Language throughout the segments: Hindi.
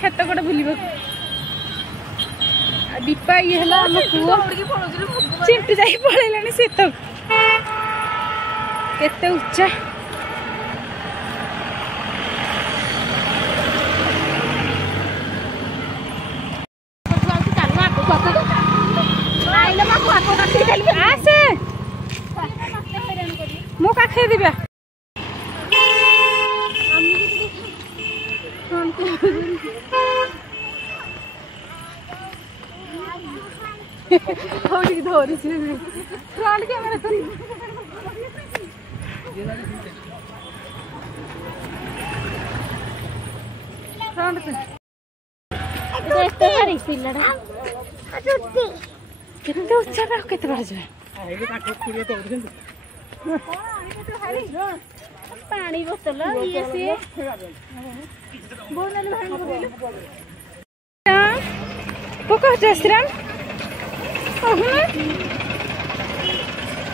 खेत गोटे बुल दीपा ये पुओ चिंटू जा पड़े से तो केते उच्चा आसे मु काखे दिबा धोरी फ्रंट कैमरा फ्रंट केते उच्चा बा केते बार जा पानी बोतल ये से बोल पोको जसराम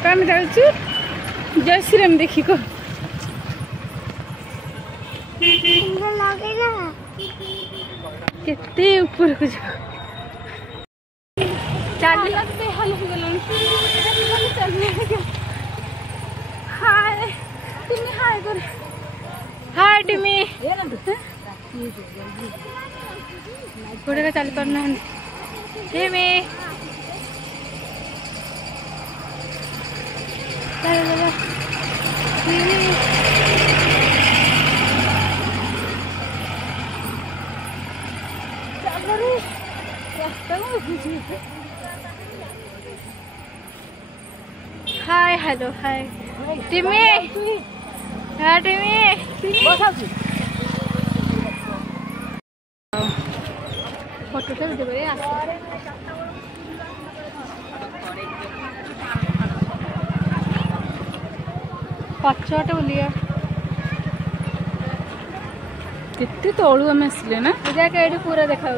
कम जाऊँ जयश्रीराम देखी को केते ऊपर को जा चलते हल हो गलन चलने हाय टिमी हाय कर हाय टिमी गोड़े का चल पाना टिमी हाय हेलो हाय टिमी हाँ टिमी फोटो तो देबे पछटे बुलिया केते तळु आम आसले ना जाके एठी पूरा देखा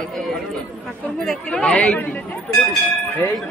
ଠାକୁରଙ୍କୁ ଦେଖିଲ ଏଇଠି